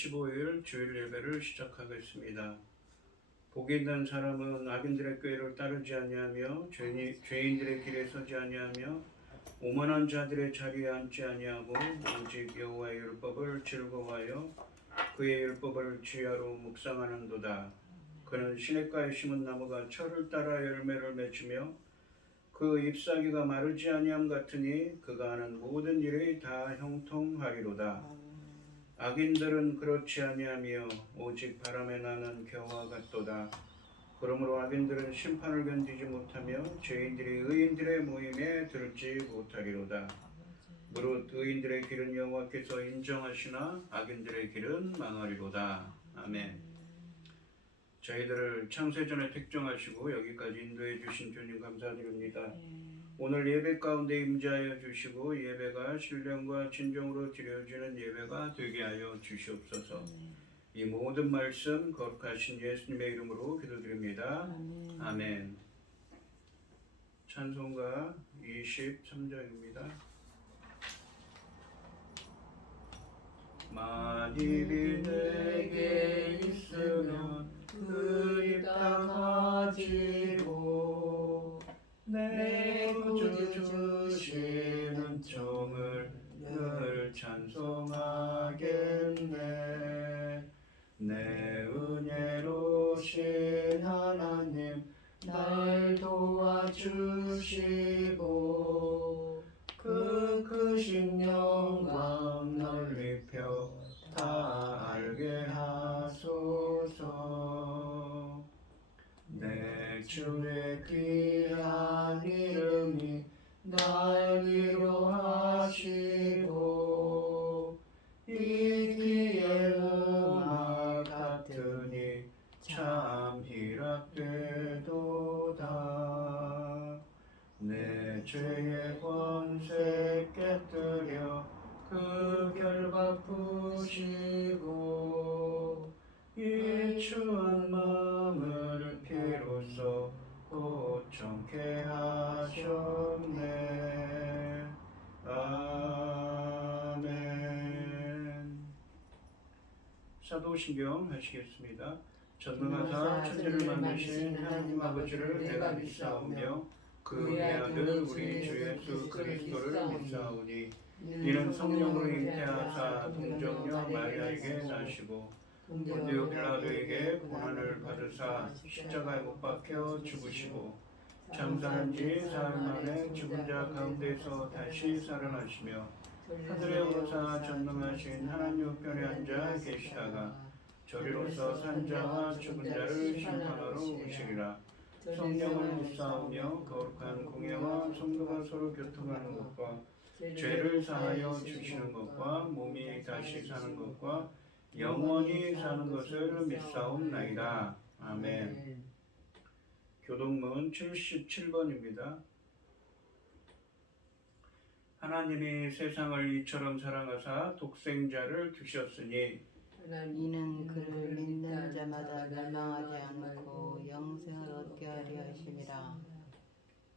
15일 주일 예배를 시작하겠습니다. 복이 있는 사람은 악인들의 꾀를 따르지 아니하며 죄인들의 길에 서지 아니하며 오만한 자들의 자리에 앉지 아니하고 오직 여호와의 율법을 즐거워하여 그의 율법을 주야로 묵상하는도다. 그는 시냇가에 심은 나무가 철을 따라 열매를 맺으며 그 잎사귀가 마르지 아니함 같으니 그가 하는 모든 일이 다 형통하리로다. 악인들은 그렇지 아니하며 오직 바람에 나는 겨와 같도다. 그러므로 악인들은 심판을 견디지 못하며 죄인들이 의인들의 모임에 들지 못하리로다. 무릇 의인들의 길은 여호와께서 인정하시나 악인들의 길은 망하리로다. 아멘. 저희들을 창세전에 택정하시고 여기까지 인도해 주신 주님 감사드립니다. 오늘 예배 가운데 임재하여 주시고 예배가 신령과 진정으로 드려지는 예배가 되게 하여 주시옵소서. 이 모든 말씀 거룩하신 예수님의 이름으로 기도드립니다. 아멘. 찬송가 23장입니다. 만일이 내게 있으면 그 입 다가지고 내 구주 주시는 종을 늘 찬송하겠네. 내 은혜로신 하나님 날 도와주시고 그 크신 영광 널리 펴 다 알게 하소서. 내 주의 귀한 이름이 날 위로하시고 이 귀의 음악 같으니 참 희락되도다. 내 죄의 권세 깨뜨려 그 결박 푸시고 이 추한 마음을 피로써 고청케 하셨네. 아멘. 사도신경 하시겠습니다. 전능하사 천지를 만드신 하나님 아버지를 내가 믿사오며 그의 아들 우리 주 예수 그리스도를 믿사오니 이는 성령으로 잉태하사 동정녀 마리아에게 나시고 본디오 빌라도에게 고난을 받으사 십자가에 못 박혀 죽으시고 장사한 지 사흘 만에 죽은 자 가운데서 다시 살아나시며 하늘에 오르사 전능하신 하나님 우편에 앉아 계시다가 저리로서 산자와 죽은 자를 심판하러 오시리라. 성령을 믿사오며 거룩한 공예와 성도가 서로 교통하는 것과 죄를 사하여 주시는 것과 몸이 다시 사는 것과 영원히 사는 것을 믿사옵나이다. 아멘. 교동문 77번입니다. 하나님이 세상을 이처럼 사랑하사 독생자를 주셨으니 이는 그를 믿는 자마다 멸망하지 않고 영생을 얻게 하려 하심이라.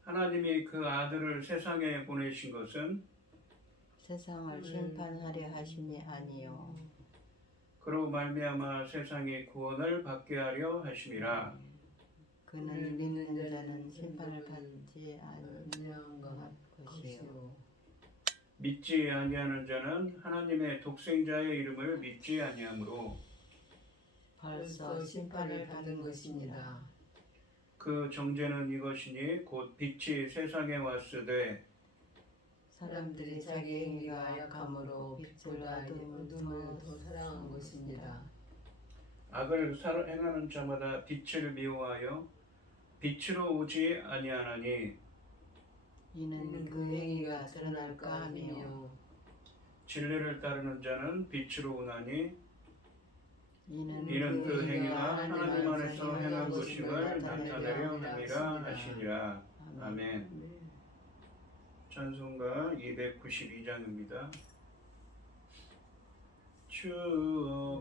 하나님이 그 아들을 세상에 보내신 것은 세상을 심판하려 하심이 아니요 그로 말미암아 세상이 구원을 받게 하려 하심이라. 그는 믿는 자는 심판을 받지 아니한 것이요 믿지 아니하는 자는 하나님의 독생자의 이름을 믿지 아니하므로 벌써 심판을 받은 것입니다. 그 정죄는 이것이니 곧 빛이 세상에 왔으되 사람들이 자기 행위가 약함으로 빛보다 어둠을 더 사랑한 것입니다. 악을 행하는 자마다 빛을 미워하여 빛으로 오지 아니하나니 이는 그 행위가 드러날까 하며 진리를 따르는 자는 빛으로 오나니 이는 그 행위가 하나님 안에서 행한 것임을 나타내려 함이라 하시니라. 아멘. 찬송가 292장입니다. 주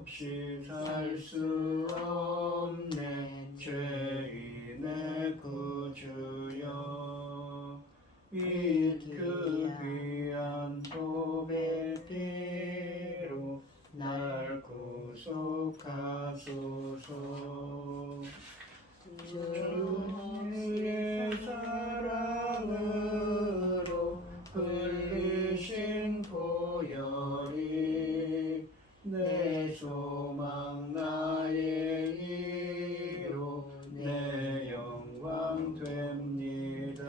없이 살 수 없네 죄인의 구주여 그 귀한 보배 피로 날 구속하셨네. 하소서. 주의 사랑으로 흘리신 보혈이 내 소망 나의 이로 내 영광 됩니다.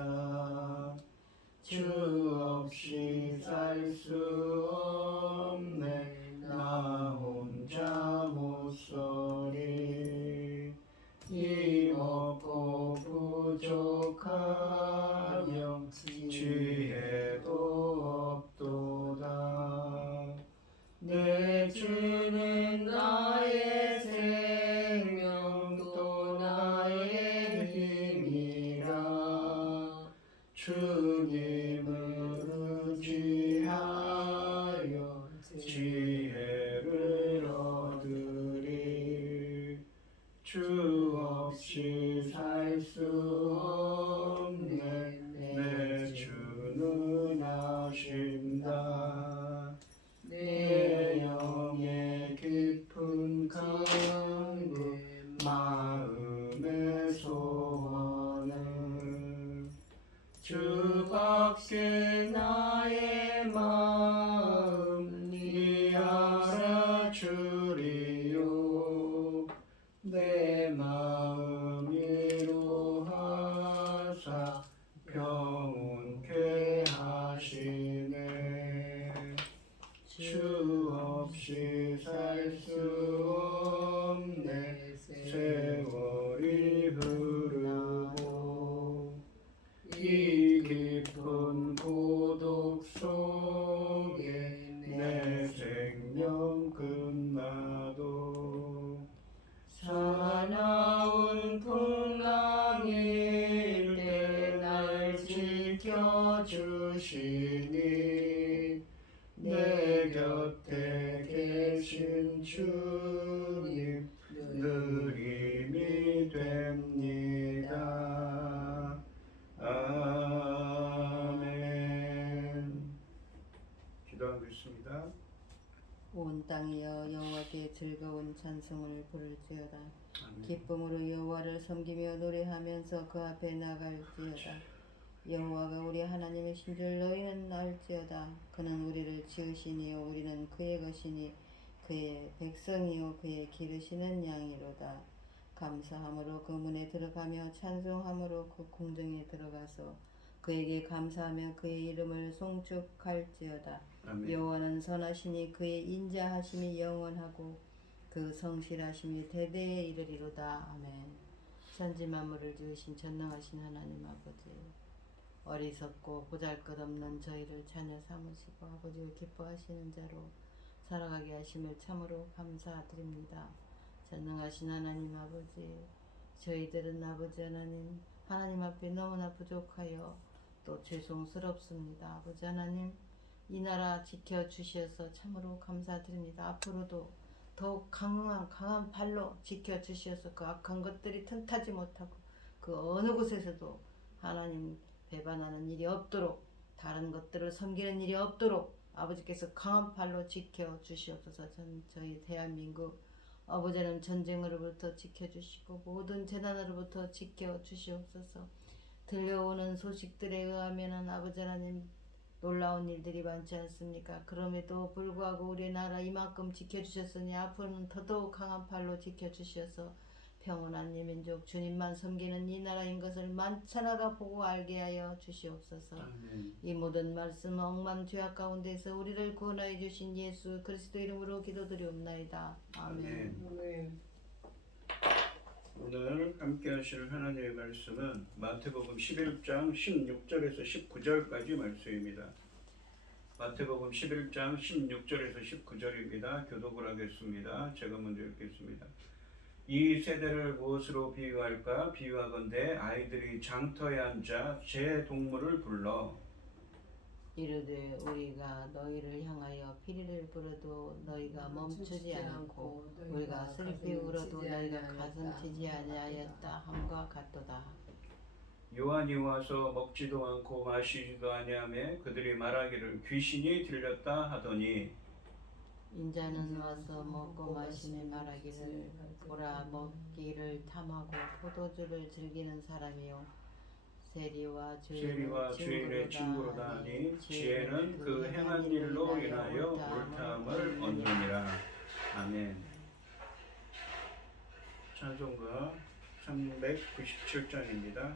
주 없이 살 수 없네 나 혼자 못 서리. 힘없고 부족하며 지혜도 없도다. 내 주는 나의 생명 또 나의 힘이라. 주님을 의지하여 지혜를 얻으리. 주 없이 살 수 없네 내 주는 아신다. 내 영의 깊은 강대 마음의 소원을 주밖에 나의 마음 니 알아주리요. 내 마음 위로하사 평온케 하시네. 주 없이 살 수 없네 세월이 흐르고 이 깊은 고독 속에 내 생명 끝나도 사나운 풍랑일 때 날 지켜주시니 내 곁에 계신 주님 늘 힘이 됩니다. 아멘. 기도하겠습니다. 온 땅이여 여호와께 즐거운 찬송을 부를지어다. 아멘. 기쁨으로 여호와를 섬기며 노래하면서 그 앞에 나갈지어다. 여호와가 우리 하나님이신 줄 너희는 알지어다. 그는 우리를 지으시니요 우리는 그의 것이니 그의 백성이요 그의 기르시는 양이로다. 감사함으로 그 문에 들어가며 찬송함으로 그 궁정에 들어가서 그에게 감사하며 그의 이름을 송축할지어다. 아멘. 여호와는 선하시니 그의 인자하심이 영원하고 그 성실하심이 대대에 이르리로다. 아멘. 천지 만물을 지으신 전능하신 하나님 아버지, 어리석고 보잘것없는 저희를 자녀 삼으시고 아버지를 기뻐하시는 자로 살아가게 하심을 참으로 감사드립니다. 전능하신 하나님 아버지, 저희들은 아버지 하나님 앞에 너무나 부족하여 또 죄송스럽습니다. 아버지 하나님, 이 나라 지켜주셔서 참으로 감사드립니다. 앞으로도 더욱 강한 발로 지켜주셔서 그 악한 것들이 틈타지 못하고 그 어느 곳에서도 하나님 배반하는 일이 없도록, 다른 것들을 섬기는 일이 없도록 아버지께서 강한 팔로 지켜주시옵소서. 저희 대한민국 아버지 하나님 전쟁으로부터 지켜주시고 모든 재난으로부터 지켜주시옵소서. 들려오는 소식들에 의하면은 아버지 하나님 놀라운 일들이 많지 않습니까? 그럼에도 불구하고 우리 나라 이만큼 지켜주셨으니 앞으로는 더더욱 강한 팔로 지켜주셔서 평온한 이 민족 주님만 섬기는 이 나라인 것을 만천하가 보고 알게 하여 주시옵소서. 아멘. 이 모든 말씀 억만 죄악 가운데서 우리를 구원하여 주신 예수 그리스도 이름으로 기도드리옵나이다. 아멘. 아멘. 오늘 함께 하실 하나님의 말씀은 마태복음 11장 16절에서 19절까지 말씀입니다. 마태복음 11장 16절에서 19절입니다. 교독을 하겠습니다. 제가 먼저 읽겠습니다. 이 세대를 무엇으로 비유할까? 비유하건대 아이들이 장터에 앉아 제 동물을 불러 이르되 우리가 너희를 향하여 피리를 불어도 너희가 멈추지 않고 우리가 슬피 울어도 너희가 가슴 치지 아니하였다 함과 같도다. 요한이 와서 먹지도 않고 마시지도 아니하며 그들이 말하기를 귀신이 들렸다 하더니 인자는 와서 먹고 마시며 말하기를 보라 먹기를 탐하고 포도주를 즐기는 사람이요 세리와 주인의 친구로다 하니 지혜는 그 행한 일로 인하여 옳다함을 얻느니라. 아멘. 찬송가 397장입니다.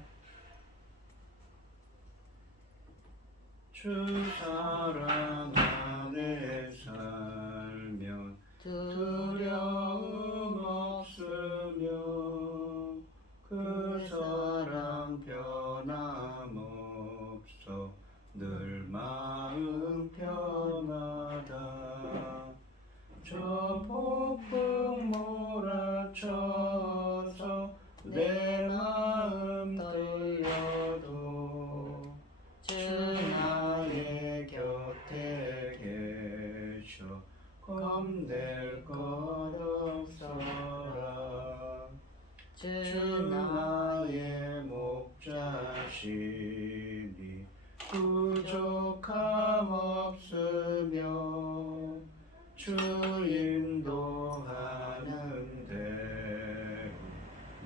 주 사랑 안에 살면 두려움 없으며 그 사랑 변함없어 늘 마음 편하다. 저 폭풍 몰아쳐서 내 마음 떨려도 주 나의 곁에 계셔 겁낼 것 없어라. 주 나의 목자시니 부족함 없으며 주 인도하는 대로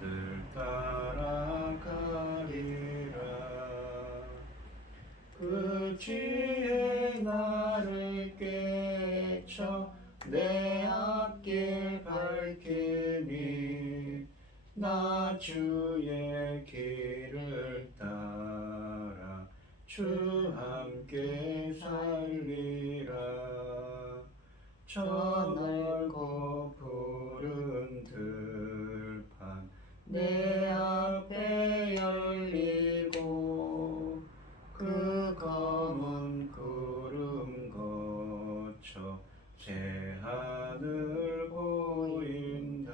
늘 따라가리라. 그 지혜 나를 깨쳐 내 앞길 밝히니 나 주의 길을 따라 주 함께 살리라. 저 넓고 푸른 들판 내 앞에 열리고 그 검은 구름 거쳐 새 하늘 보인다.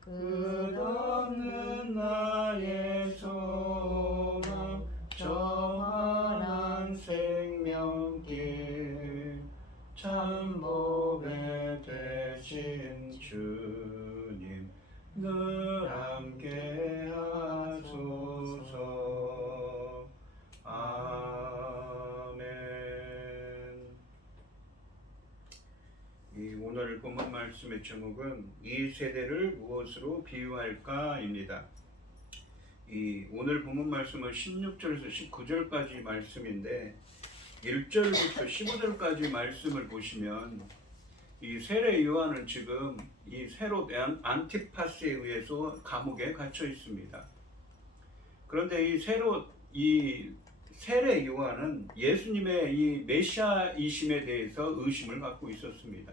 끝없는 나의 소망 정한한 생명길 참 보배 되신 주님 늘 함께 하소서. 아멘. 이 오늘 본문 말씀의 제목은 이 세대를 무엇으로 비유할까입니다. 이 오늘 본문 말씀은 16절에서 19절까지 말씀인데 1절부터 15절까지 말씀을 보시면 이 세례 요한은 지금 이 헤롯 안티파스에 의해서 감옥에 갇혀 있습니다. 그런데 이 세례 요한은 예수님의 이 메시아이심에 대해서 의심을 갖고 있었습니다.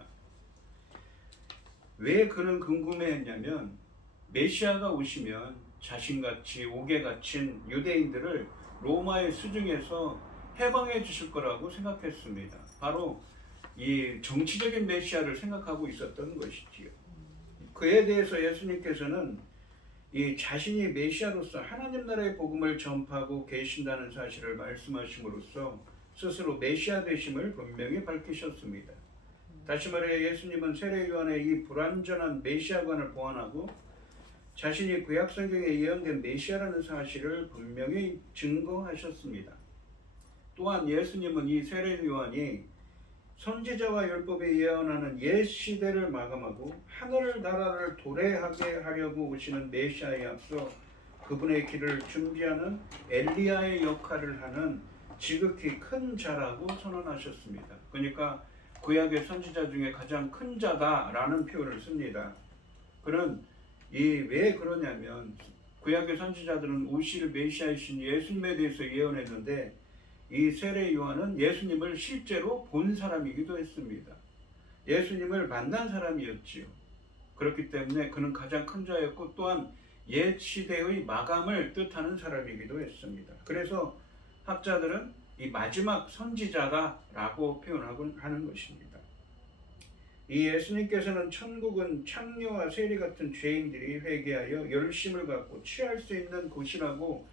왜 그는 궁금해했냐면 메시아가 오시면 자신같이 옥에 갇힌 유대인들을 로마의 수중에서 해방해 주실 거라고 생각했습니다. 바로 이 정치적인 메시아를 생각하고 있었던 것이지요. 그에 대해서 예수님께서는 이 자신이 메시아로서 하나님 나라의 복음을 전파하고 계신다는 사실을 말씀하심으로써 스스로 메시아 되심을 분명히 밝히셨습니다. 다시 말해 예수님은 세례 요한의 이 불완전한 메시아관을 보완하고 자신이 구약 성경에 예언된 메시아라는 사실을 분명히 증거하셨습니다. 또한 예수님은 이 세례 요한이 선지자와 율법에 예언하는 옛 시대를 마감하고 하늘 나라를 도래하게 하려고 오시는 메시아에 앞서 그분의 길을 준비하는 엘리야의 역할을 하는 지극히 큰 자라고 선언하셨습니다. 그러니까 구약의 선지자 중에 가장 큰 자다라는 표현을 씁니다. 그는 왜 그러냐면 구약의 선지자들은 오실 메시아이신 예수님에 대해서 예언했는데 이 세례 요한은 예수님을 실제로 본 사람이기도 했습니다. 예수님을 만난 사람이었지요. 그렇기 때문에 그는 가장 큰 자였고 또한 옛 시대의 마감을 뜻하는 사람이기도 했습니다. 그래서 학자들은 이 마지막 선지자다라고 표현하곤 하는 것입니다. 이 예수님께서는 천국은 창녀와 세리 같은 죄인들이 회개하여 열심을 갖고 취할 수 있는 곳이라고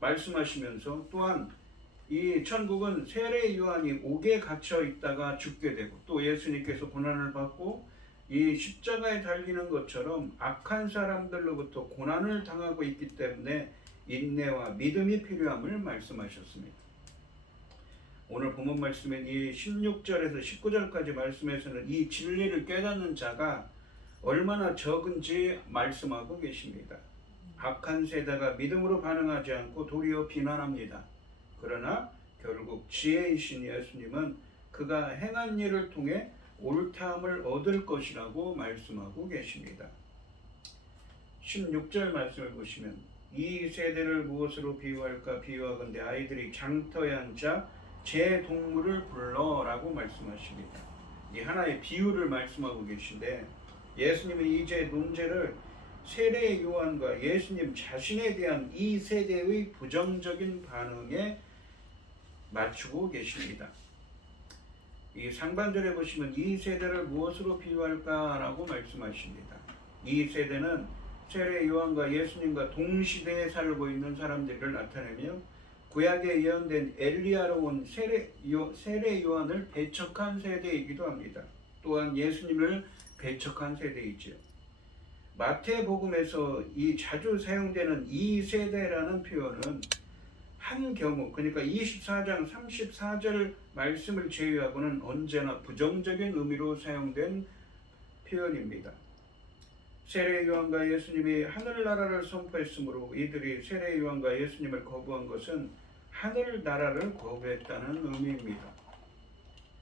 말씀하시면서 또한 이 천국은 세례 요한이 옥에 갇혀 있다가 죽게 되고 또 예수님께서 고난을 받고 이 십자가에 달리는 것처럼 악한 사람들로부터 고난을 당하고 있기 때문에 인내와 믿음이 필요함을 말씀하셨습니다. 오늘 본문 말씀인 이 16절에서 19절까지 말씀에서는 이 진리를 깨닫는 자가 얼마나 적은지 말씀하고 계십니다. 악한 세대가 믿음으로 반응하지 않고 도리어 비난합니다. 그러나 결국 지혜이신 예수님은 그가 행한 일을 통해 옳다함을 얻을 것이라고 말씀하고 계십니다. 16절 말씀을 보시면 이 세대를 무엇으로 비유할까 비유하건대 아이들이 장터에 앉아 제 동물을 불러라고 말씀하십니다. 이 하나의 비유를 말씀하고 계신데 예수님이 이제 논제를 세례 요한과 예수님 자신에 대한 이 세대의 부정적인 반응에 맞추고 계십니다. 이 상반절에 보시면 이 세대를 무엇으로 비유할까라고 말씀하십니다. 이 세대는 세례 요한과 예수님과 동시대에 살고 있는 사람들을 나타내며 구약에 예언된 엘리야로 온 세례 요한을 배척한 세대이기도 합니다. 또한 예수님을 배척한 세대이지요. 마태복음에서 이 자주 사용되는 이 세대라는 표현은 한 경우, 그러니까 24장 34절 말씀을 제외하고는 언제나 부정적인 의미로 사용된 표현입니다. 세례 요한과 예수님이 하늘나라를 선포했으므로 이들이 세례 요한과 예수님을 거부한 것은 하늘나라를 거부했다는 의미입니다.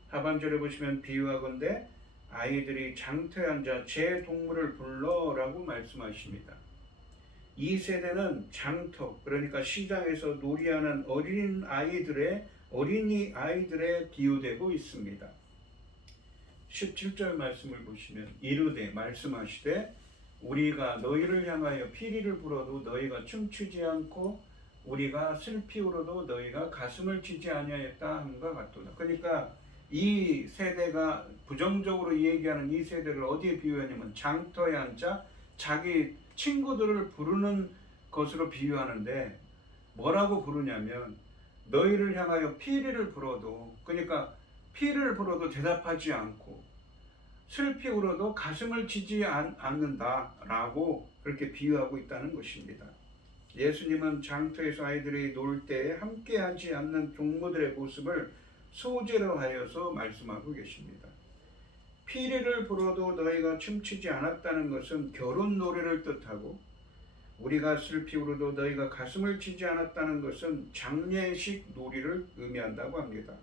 하반절에 보시면 비유하건대 아이들이 장터에 앉아 제 동물을 불러라고 말씀하십니다. 이 세대는 장터, 그러니까 시장에서 놀이하는 어린이 아이들에 비유되고 있습니다. 17절 말씀을 보시면 이르되 말씀하시되 우리가 너희를 향하여 피리를 불어도 너희가 춤추지 않고 우리가 슬피 울어도 너희가 가슴을 치지 아니하였다 함과 같도다. 그러니까 이 세대가 부정적으로 얘기하는 이 세대를 어디에 비유하냐면 장터에 앉아 자기 친구들을 부르는 것으로 비유하는데 뭐라고 부르냐면 너희를 향하여 피리를 불어도, 그러니까 피를 불어도 대답하지 않고 슬피 울어도 가슴을 치지 않는다라고 그렇게 비유하고 있다는 것입니다. 예수님은 장터에서 아이들이 놀 때 함께하지 않는 종모들의 모습을 소재로 하여서 말씀하고 계십니다. 피리를 불어도 너희가 춤추지 않았다는 것은 결혼 노래를 뜻하고 우리가 슬피 울어도 너희가 가슴을 치지 않았다는 것은 장례식 놀이를 의미한다고 합니다.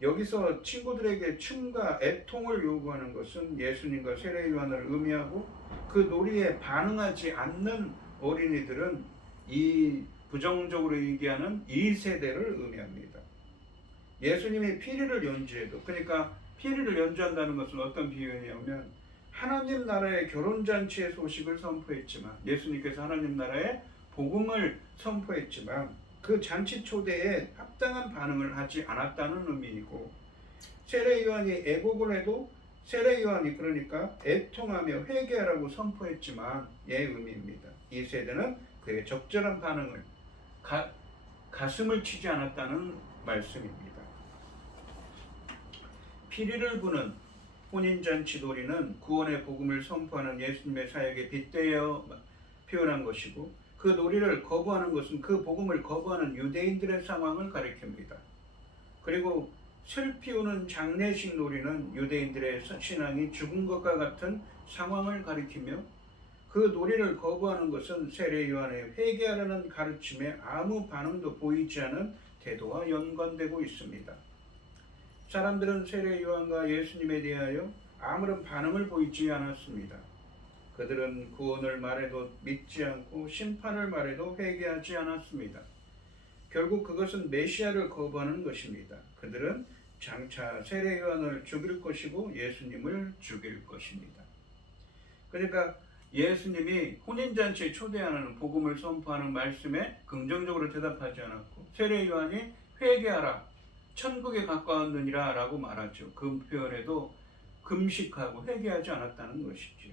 여기서 친구들에게 춤과 애통을 요구하는 것은 예수님과 세례 요한을 의미하고 그 놀이에 반응하지 않는 어린이들은 이 부정적으로 얘기하는 이 세대를 의미합니다. 예수님이 피리를 연주해도, 그러니까 피리를 연주한다는 것은 어떤 비유냐면 하나님 나라의 결혼잔치의 소식을 선포했지만, 예수님께서 하나님 나라의 복음을 선포했지만 그 잔치 초대에 합당한 반응을 하지 않았다는 의미이고, 세례 요한이 애곡을 해도 세례 요한이 그러니까 애통하며 회개하라고 선포했지만 의 의미입니다. 이 세대는 그의 적절한 반응을 가슴을 치지 않았다는 말씀입니다. 피리를 부는 혼인잔치 놀이는 구원의 복음을 선포하는 예수님의 사역에 빗대어 표현한 것이고, 그 놀이를 거부하는 것은 그 복음을 거부하는 유대인들의 상황을 가리킵니다. 그리고 슬피 우는 장례식 놀이는 유대인들의 신앙이 죽은 것과 같은 상황을 가리키며, 그 놀이를 거부하는 것은 세례 요한의 회개하라는 가르침에 아무 반응도 보이지 않은 태도와 연관되고 있습니다. 사람들은 세례 요한과 예수님에 대하여 아무런 반응을 보이지 않았습니다. 그들은 구원을 말해도 믿지 않고 심판을 말해도 회개하지 않았습니다. 결국 그것은 메시아를 거부하는 것입니다. 그들은 장차 세례 요한을 죽일 것이고 예수님을 죽일 것입니다. 그러니까 예수님이 혼인잔치에 초대하는 복음을 선포하는 말씀에 긍정적으로 대답하지 않았고, 세례 요한이 회개하라, 천국에 가까웠느니라 라고 말하죠. 그 표현에도 금식하고 회개하지 않았다는 것이지요.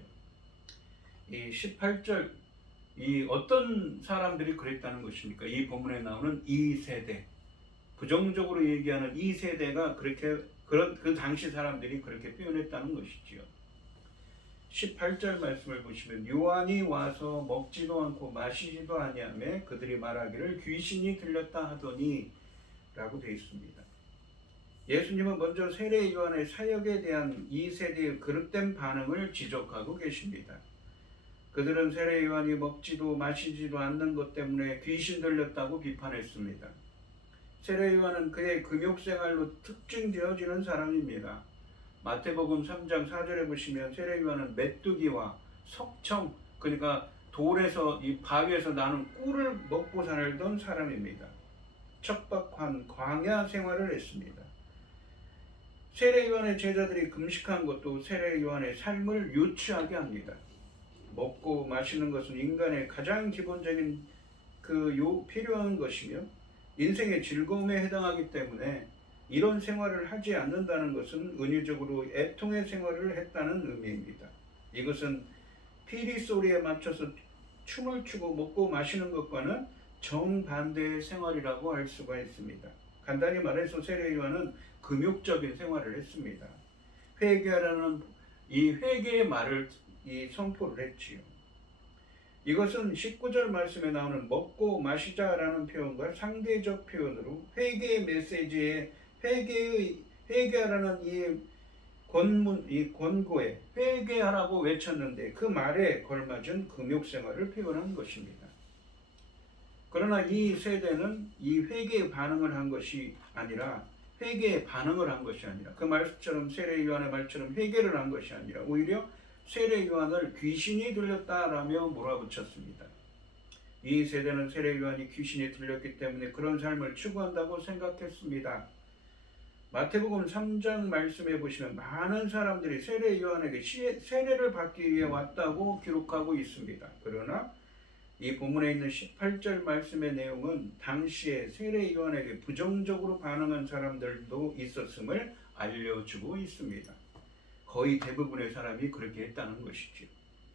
이 18절, 이 어떤 사람들이 그랬다는 것입니까? 이 본문에 나오는 이 세대, 부정적으로 얘기하는 이 세대가 그 당시 사람들이 그렇게 표현했다는 것이지요. 18절 말씀을 보시면 요한이 와서 먹지도 않고 마시지도 아니하며 그들이 말하기를 귀신이 들렸다 하더니 라고 되어 있습니다. 예수님은 먼저 세례 요한의 사역에 대한 이 세대의 그릇된 반응을 지적하고 계십니다. 그들은 세례 요한이 먹지도 마시지도 않는 것 때문에 귀신 들렸다고 비판했습니다. 세례 요한은 그의 금욕생활로 특징되어지는 사람입니다. 마태복음 3장 4절에 보시면 세례 요한은 메뚜기와 석청, 그러니까 돌에서 이 바위에서 나는 꿀을 먹고 살던 사람입니다. 척박한 광야 생활을 했습니다. 세례 요한의 제자들이 금식한 것도 세례 요한의 삶을 유치하게 합니다. 먹고 마시는 것은 인간의 가장 기본적인 필요한 것이며 인생의 즐거움에 해당하기 때문에 이런 생활을 하지 않는다는 것은 은유적으로 애통의 생활을 했다는 의미입니다. 이것은 피리 소리에 맞춰서 춤을 추고 먹고 마시는 것과는 정반대의 생활이라고 할 수가 있습니다. 간단히 말해서 세례 요한은 금욕적인 생활을 했습니다. 회개하라는 이 회개의 말을 선포를 했지요. 이것은 19절 말씀에 나오는 먹고 마시자라는 표현과 상대적 표현으로 회개의 메시지에 회개하라는 이 권고에 회개하라고 외쳤는데 그 말에 걸맞은 금욕생활을 표현한 것입니다. 그러나 이 세대는 이 회개에 반응을 한 것이 아니라 그 말처럼 세례 요한의 말처럼 회개를 한 것이 아니라 오히려 세례 요한을 귀신이 들렸다라며 몰아붙였습니다. 이 세대는 세례 요한이 귀신이 들렸기 때문에 그런 삶을 추구한다고 생각했습니다. 마태복음 3장 말씀에 보시면 많은 사람들이 세례 요한에게 세례를 받기 위해 왔다고 기록하고 있습니다. 그러나 이 본문에 있는 18절 말씀의 내용은 당시에 세례 요한에게 부정적으로 반응한 사람들도 있었음을 알려주고 있습니다. 거의 대부분의 사람이 그렇게 했다는 것이죠.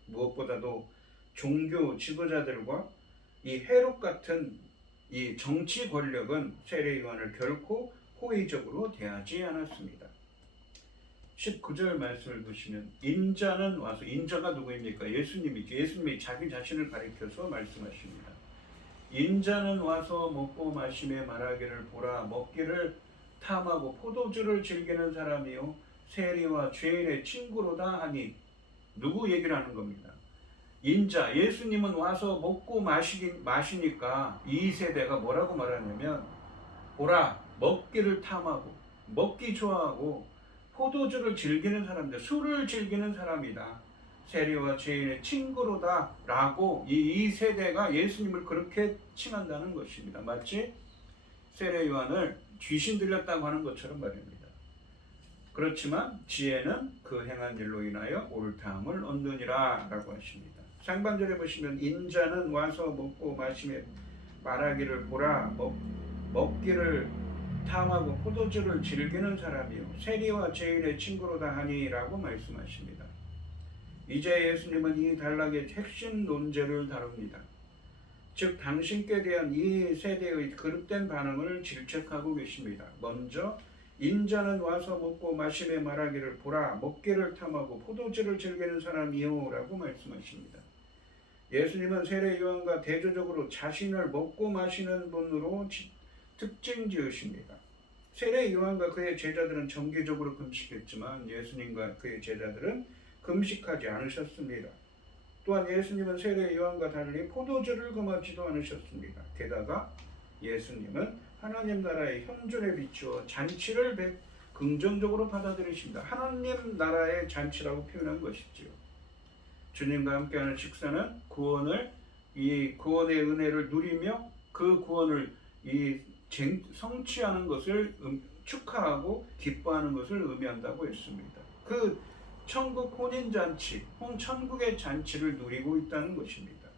무엇보다도 종교 지도자들과 이 헤롯 같은 이 정치 권력은 세례 요한을 결코 호의적으로 대하지 않았습니다. 19절 말씀을 보시면 인자는 와서, 인자가 누구입니까? 예수님이죠. 예수님이 자기 자신을 가리켜서 말씀하십니다. 인자는 와서 먹고 마시며 말하기를 보라, 먹기를 탐하고 포도주를 즐기는 사람이요 세리와 죄인의 친구로다 하니, 누구 얘기를 하는 겁니다? 인자, 예수님은 와서 먹고 마시니까 이 세대가 뭐라고 말하냐면, 보라, 먹기를 탐하고 먹기 좋아하고 포도주를 즐기는 사람들, 술을 즐기는 사람이다. 세리와 죄인의 친구로다 라고 이 세대가 예수님을 그렇게 칭한다는 것입니다. 마치 세례 요한을 귀신 들렸다고 하는 것처럼 말입니다. 그렇지만 지혜는 그 행한 일로 인하여 옳다함을 얻느니라 라고 하십니다. 상반절에 보시면 인자는 와서 먹고 마시며 말하기를 보라, 먹기를 탐하고 포도주를 즐기는 사람이요 세리와 죄인의 친구로다 하니라고 말씀하십니다. 이제 예수님은 이 단락의 핵심 논제를 다룹니다. 즉 당신께 대한 이 세대의 그릇된 반응을 질책하고 계십니다. 먼저 인자는 와서 먹고 마시며 말하기를 보라, 먹기를 탐하고 포도주를 즐기는 사람이요 라고 말씀하십니다. 예수님은 세례 요한과 대조적으로 자신을 먹고 마시는 분으로 특징 지으십니다. 세례 요한과 그의 제자들은 정기적으로 금식했지만 예수님과 그의 제자들은 금식하지 않으셨습니다. 또한 예수님은 세례 요한과 달리 포도주를 금하지도 않으셨습니다. 게다가 예수님은 하나님 나라의 현존에 비추어 잔치를 긍정적으로 받아들이십니다. 하나님 나라의 잔치라고 표현한 것이지요. 주님과 함께하는 식사는 구원의 은혜를 누리며 그 구원을 성취하는 것을 축하하고 기뻐하는 것을 의미한다고 했습니다. 그 천국 혼인잔치, 천국의 잔치를 누리고 있다는 것입니다.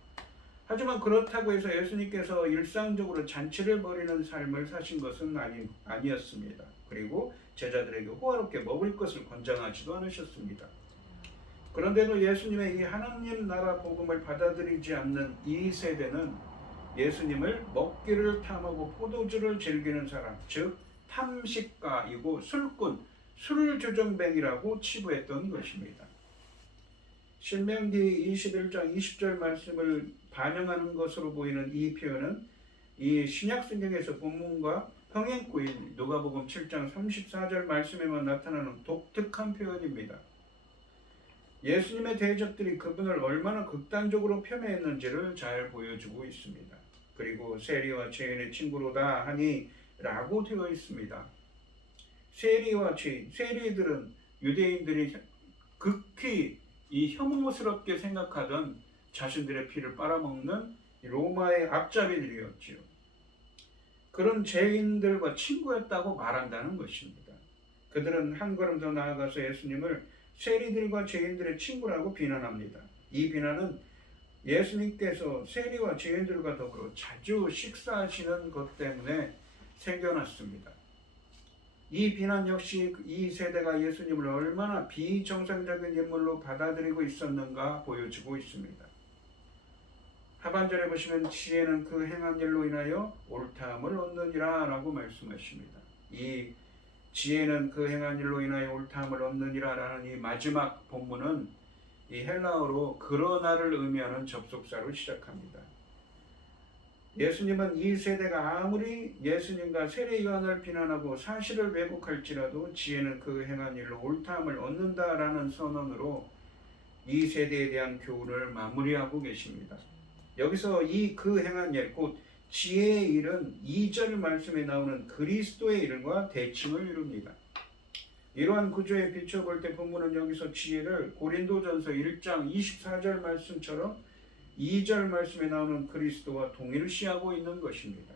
하지만 그렇다고 해서 예수님께서 일상적으로 잔치를 벌이는 삶을 사신 것은 아니었습니다. 그리고 제자들에게 호화롭게 먹을 것을 권장하지도 않으셨습니다. 그런데도 예수님의 이 하나님 나라 복음을 받아들이지 않는 이 세대는 예수님을 먹기를 탐하고 포도주를 즐기는 사람, 즉 탐식가이고 술꾼, 술조정뱅이라고 치부했던 것입니다. 신명기 21장 20절 말씀을 반영하는 것으로 보이는 이 표현은 이 신약 성경에서 본문과 흥행구인 누가복음 7장 34절 말씀에만 나타나는 독특한 표현입니다. 예수님의 대적들이 그분을 얼마나 극단적으로 폄훼했는지를 잘 보여주고 있습니다. 그리고 세리와 죄인의 친구로다 하니 라고 되어 있습니다. 세리와 죄인, 세리들은 유대인들이 극히 이 혐오스럽게 생각하던 자신들의 피를 빨아먹는 로마의 앞잡이들이었지요. 그런 죄인들과 친구였다고 말한다는 것입니다. 그들은 한 걸음 더 나아가서 예수님을 세리들과 죄인들의 친구라고 비난합니다. 이 비난은 예수님께서 세리와 죄인들과 더불어 자주 식사하시는 것 때문에 생겨났습니다. 이 비난 역시 이 세대가 예수님을 얼마나 비정상적인 인물로 받아들이고 있었는가 보여주고 있습니다. 하반절에 보시면 지혜는 그 행한 일로 인하여 옳다함을 얻느니라 라고 말씀하십니다. 이 지혜는 그 행한 일로 인하여 옳다함을 얻느니라 라는 이 마지막 본문은 이 헬라어로 그러나를 의미하는 접속사로 시작합니다. 예수님은 이 세대가 아무리 예수님과 세례 요한을 비난하고 사실을 왜곡할지라도 지혜는 그 행한 일로 옳다함을 얻는다라는 선언으로 이 세대에 대한 교훈을 마무리하고 계십니다. 여기서 이 그 행한 일, 곧 지혜의 일은 2절 말씀에 나오는 그리스도의 일과 대칭을 이룹니다. 이러한 구조에 비춰볼 때 본문은 여기서 지혜를 고린도전서 1장 24절 말씀처럼 2절 말씀에 나오는 그리스도와 동일시하고 있는 것입니다.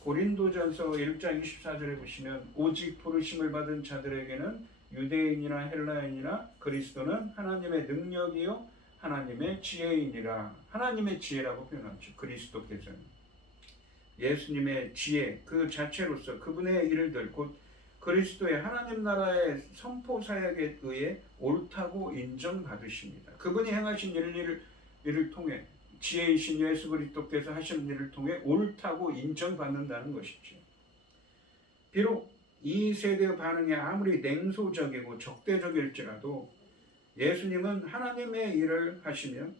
고린도전서 1장 24절에 보시면 오직 부르심을 받은 자들에게는 유대인이나 헬라인이나 그리스도는 하나님의 능력이요 하나님의 지혜이니라. 하나님의 지혜라고 표현하죠. 그리스도께서는 예수님의 지혜 그 자체로서 그분의 일들 곧 그리스도의 하나님 나라의 선포 사역에 의해 옳다고 인정받으십니다. 그분이 행하신 일을 통해 지혜이신 예수 그리스도께서 하시는 일을 통해 옳다고 인정받는다는 것이죠. 비록 이 세대의 반응이 아무리 냉소적이고 적대적일지라도 예수님은 하나님의 일을 하시면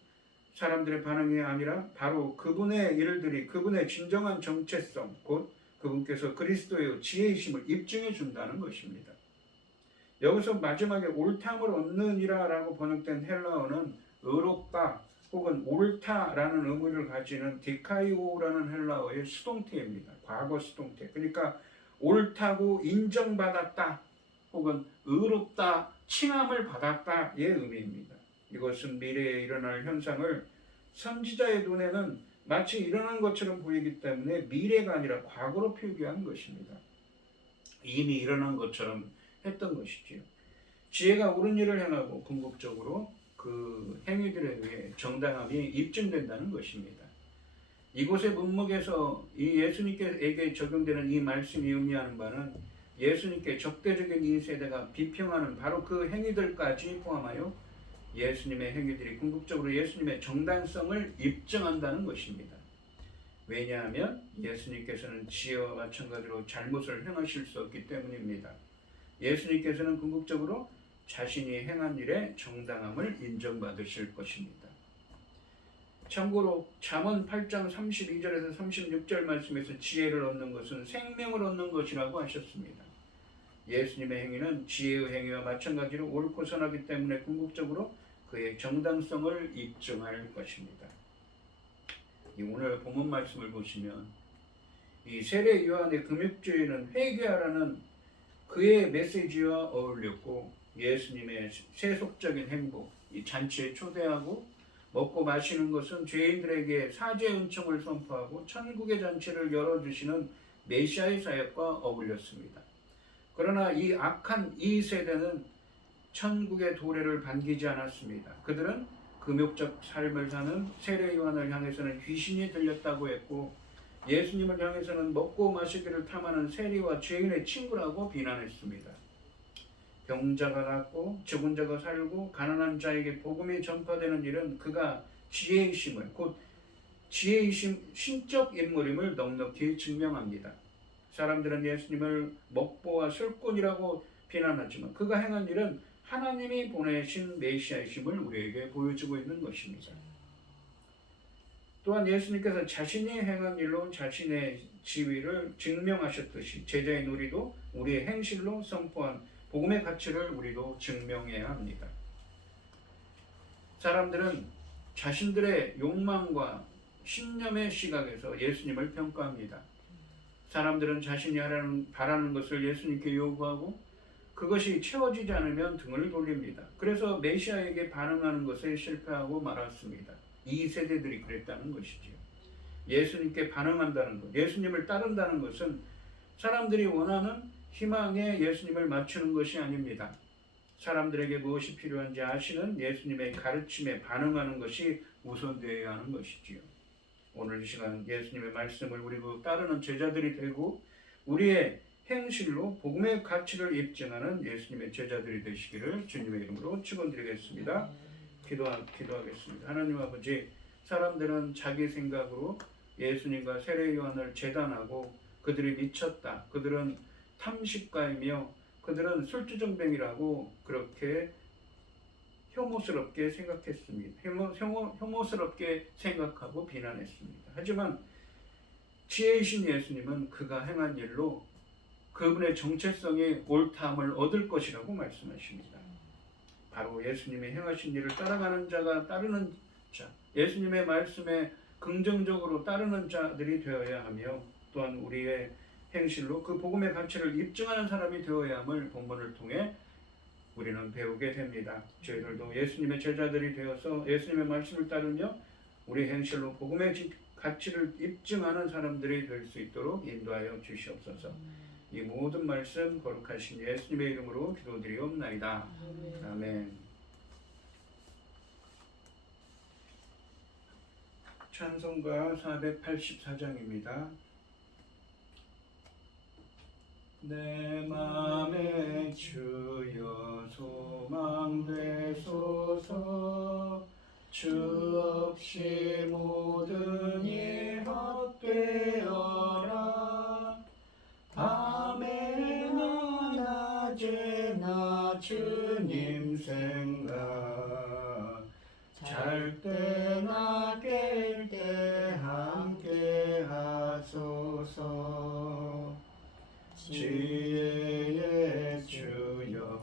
사람들의 반응이 아니라 바로 그분의 일들이 그분의 진정한 정체성 곧 그분께서 그리스도의 지혜이심을 입증해 준다는 것입니다. 여기서 마지막에 옳다함을 얻느니라 라고 번역된 헬라어는 의롭다 혹은 옳다라는 의미를 가지는 디카이오라는 헬라어의 수동태입니다. 과거 수동태. 그러니까 옳다고 인정받았다 혹은 의롭다, 칭함을 받았다의 의미입니다. 이것은 미래에 일어날 현상을 선지자의 눈에는 마치 일어난 것처럼 보이기 때문에 미래가 아니라 과거로 표기한 것입니다. 이미 일어난 것처럼 했던 것이지요. 지혜가 옳은 일을 행하고 궁극적으로 그 행위들에 의해 정당함이 입증된다는 것입니다. 이곳의 문맥에서 이 예수님께에게 적용되는 이 말씀이 의미하는 바는 예수님께 적대적인 이 세대가 비평하는 바로 그 행위들까지 포함하여 예수님의 행위들이 궁극적으로 예수님의 정당성을 입증한다는 것입니다. 왜냐하면 예수님께서는 지혜와 마찬가지로 잘못을 행하실 수 없기 때문입니다. 예수님께서는 궁극적으로 자신이 행한 일의 정당함을 인정받으실 것입니다. 참고로 잠언 8장 32절에서 36절 말씀에서 지혜를 얻는 것은 생명을 얻는 것이라고 하셨습니다. 예수님의 행위는 지혜의 행위와 마찬가지로 옳고 선하기 때문에 궁극적으로 그의 정당성을 입증할 것입니다. 오늘 본문 말씀을 보시면 이 세례 요한의 금욕주의는 회개하라는 그의 메시지와 어울렸고 예수님의 세속적인 행복, 이 잔치에 초대하고 먹고 마시는 것은 죄인들에게 사죄 은총을 선포하고 천국의 잔치를 열어주시는 메시아의 사역과 어울렸습니다. 그러나 이 악한 이 세대는 천국의 도래를 반기지 않았습니다. 그들은 금욕적 삶을 사는 세례 요한을 향해서는 귀신이 들렸다고 했고 예수님을 향해서는 먹고 마시기를 탐하는 세리와 죄인의 친구라고 비난했습니다. 병자가 낫고 죽은 자가 살고 가난한 자에게 복음이 전파되는 일은 그가 지혜이심을 곧 지혜이심 신적 인물임을 넉넉히 증명합니다. 사람들은 예수님을 먹보와 술꾼이라고 비난하지만 그가 행한 일은 하나님이 보내신 메시아이심을 우리에게 보여주고 있는 것입니다. 또한 예수님께서 자신이 행한 일로 자신의 지위를 증명하셨듯이 제자인 우리도 우리의 행실로 선포한 복음의 가치를 우리도 증명해야 합니다. 사람들은 자신들의 욕망과 신념의 시각에서 예수님을 평가합니다. 사람들은 자신이 바라는 것을 예수님께 요구하고 그것이 채워지지 않으면 등을 돌립니다. 그래서 메시아에게 반응하는 것에 실패하고 말았습니다. 이 세대들이 그랬다는 것이지요. 예수님께 반응한다는 것, 예수님을 따른다는 것은 사람들이 원하는 희망에 예수님을 맞추는 것이 아닙니다. 사람들에게 무엇이 필요한지 아시는 예수님의 가르침에 반응하는 것이 우선되어야 하는 것이지요. 오늘 이 시간 예수님의 말씀을 우리도 따르는 제자들이 되고 우리의 행실로 복음의 가치를 입증하는 예수님의 제자들이 되시기를 주님의 이름으로 축원드리겠습니다. 기도하겠습니다. 하나님 아버지, 사람들은 자기 생각으로 예수님과 세례 요한을 재단하고 그들이 미쳤다, 그들은 탐식가이며 그들은 술주정뱅이라고 그렇게 혐오스럽게 생각했습니다. 혐오스럽게 생각하고 비난했습니다. 하지만 지혜이신 예수님은 그가 행한 일로 그분의 정체성의 옳다함을 얻을 것이라고 말씀하십니다. 바로 예수님의 행하신 일을 따라가는 자가 따르는 자, 예수님의 말씀에 긍정적으로 따르는 자들이 되어야 하며 또한 우리의 행실로 그 복음의 가치를 입증하는 사람이 되어야 함을 본문을 통해 우리는 배우게 됩니다. 저희들도 예수님의 제자들이 되어서 예수님의 말씀을 따르며 우리 행실로 복음의 가치를 입증하는 사람들이 될 수 있도록 인도하여 주시옵소서. 이 모든 말씀 거룩하신 예수님의 이름으로 기도드리옵나이다. 아멘. 찬송가 484장입니다. 내 맘에 주여 소망되소서. 주 없이 모든 일 헛되어라. 밤에나 낮에나 주님 생각, 잘 때나 깰 때 함께 하소서. 지혜의 주여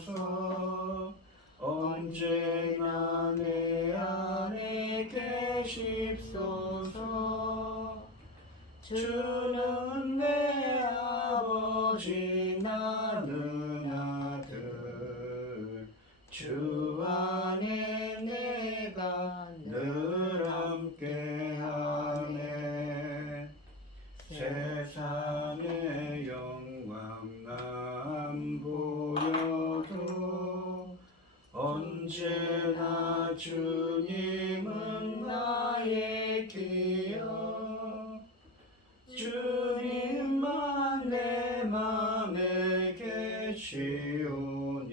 말씀으로서 언제나 내 안에 계십소서. 주는 내 아버지 나는 아들, 주 안에 내가 늘 함께하네. 세상의 영광 안 보여도 언제나 주님은 나의 기여. 주님만 내 맘에 계시오니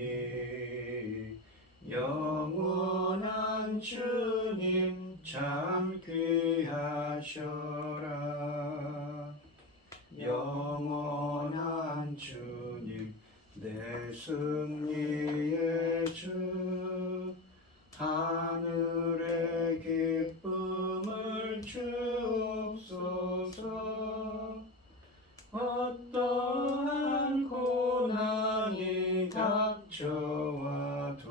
영원한 주님 참 귀하셔라. 영원한 주님 내 승리의 주, 하늘의 기쁨을 주옵소서. 어떠한 고난이 닥쳐와도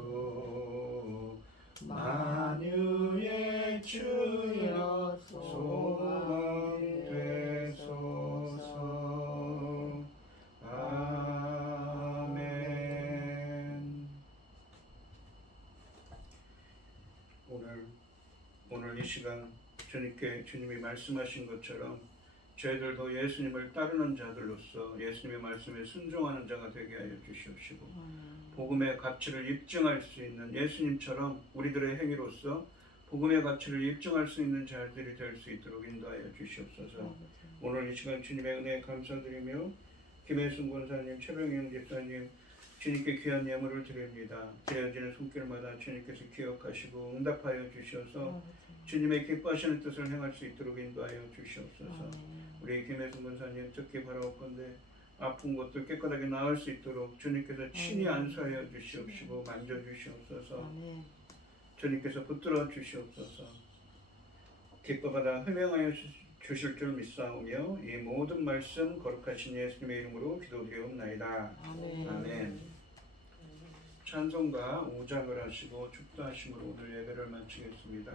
만유의 주여 소망되소서. 아멘. 오늘 이 시간 주님이 말씀하신 것처럼 저희들도 예수님을 따르는 자들로서 예수님의 말씀에 순종하는 자가 되게 하여 주시옵시고 복음의 가치를 입증할 수 있는 예수님처럼 우리들의 행위로서 복음의 가치를 입증할 수 있는 자들이 될 수 있도록 인도하여 주시옵소서. 오늘 이 시간 주님의 은혜에 감사드리며 김혜순 권사님, 최병영 집사님 주님께 귀한 예물을 드립니다. 드려지는 손길마다 주님께서 기억하시고 응답하여 주셔서 주님의 기뻐하시는 뜻을 행할 수 있도록 인도하여 주시옵소서. 우리 김혜순 권사님 특히 바라옵건대 아픈 것들 깨끗하게 나을 수 있도록 주님께서 친히 안수하여 주시옵시고 만져주시옵소서. 주님께서 붙들어 주시옵소서. 기뻐받아 흠명하여 주실 줄 믿사오며 이 모든 말씀 거룩하신 예수님의 이름으로 기도드리옵나이다. 아멘. 아멘. 찬송가 5장을 하시고 축도하심으로 오늘 예배를 마치겠습니다.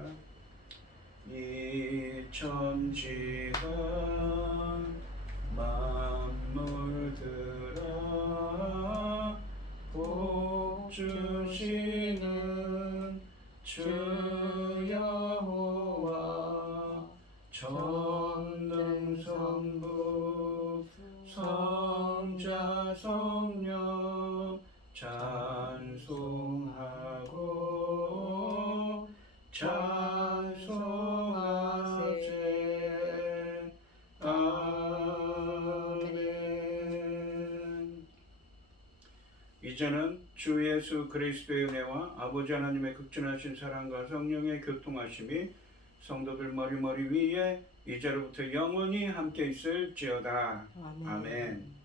이 천지가 만물들아 복 주시는 주 여호와 전능성부 성자 성령 찬송하고 찬송하세. 아멘. 이제는 주 예수 그리스도의 은혜와 아버지 하나님의 극진하신 사랑과 성령의 교통하심이 성도들 머리 위에 이제로부터 영원히 함께 있을지어다. 아멘. 아멘.